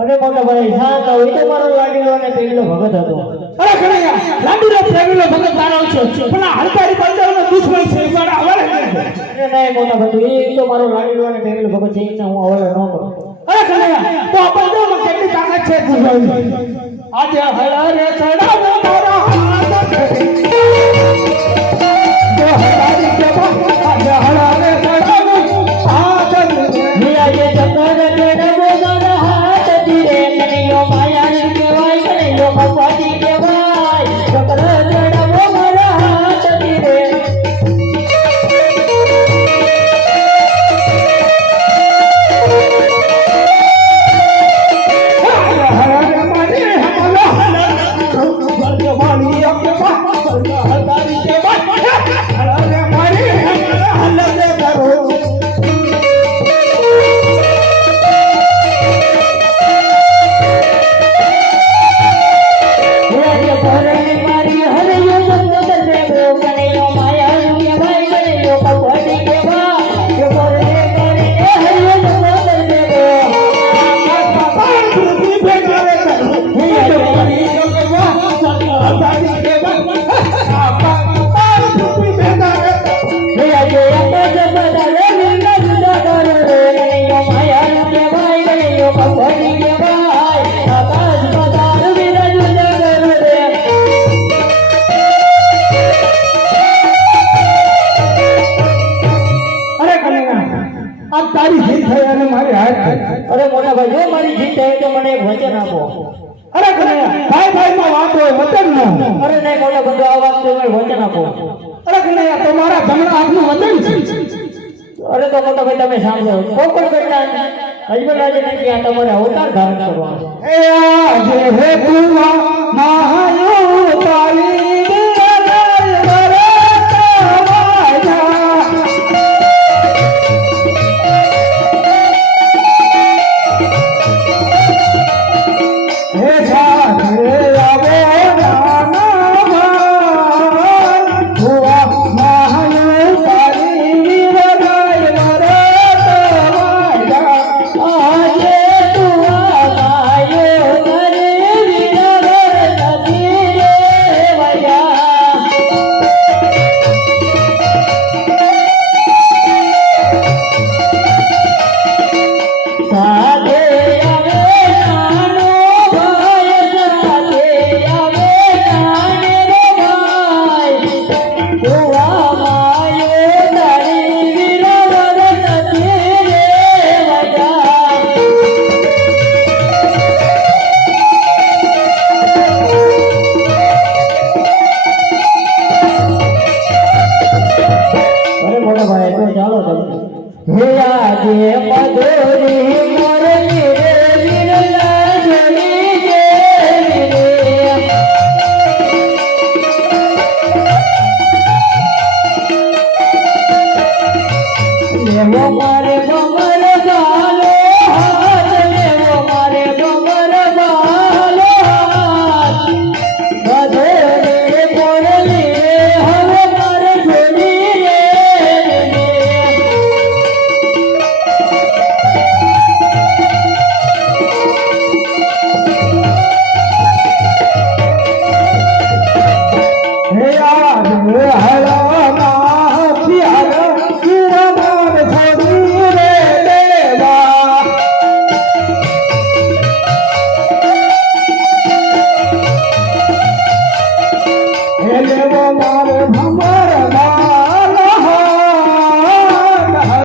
અરે મોટા ભાઈ શાંત આવો એ તો મારો લાડીલો અને પેલો ભગત હતો. અરે કનૈયા લાડીલો પેલો ભગત તારો છે પણ આ હલકારી બંદરનો દુશ્મન છે મારા હવાલે કરે. અરે નહીં મોટા ભાઈ એ તો મારો લાડીલો અને પેલો ભગત છે એને હું હવાલે ન કરું. અરે કનૈયા તો આ બંદરમાં કેટલી તાકાત છે પૂછાવી. આજે હલારે ચડાવો મારા હાથ તો હલારી કે આજે હલારે ચડાવો હાથ મિયા એ જતન કેડવો મારા હાથ ધીરે કનૈયો માયા કેવાય કનૈયો ભગવાજી કેવાય ચક્ર ચડાવો મારા હાથ ધીરે. હલારે મારી હમલો વર્ગ વાળી કે હલારી કે હલારે મારી હલલે કરો. તારી જીત થઈ અને મારી હાર થઈ. અરે મોટા ભાઈ જો મારી જીત થઈ તો મને એક વચન આપો. અરે કનૈયા ભાઈ ભાઈ માં વાત હોય વચન ન. અરે નહીં મોટા ભાઈ આ વાત તો મને વચન આપો. અરે કનૈયા તો મારા જમણા હાથનું વચન છે. અરે તો મોટા ભાઈ તમે સાંભળો કોકણ બેટા હજબરાજે ને ત્યાં તમારે અવતાર ધારણ કરવાનો. એ આજે હે તુવા મહાયો તારી હે આજે મધુરી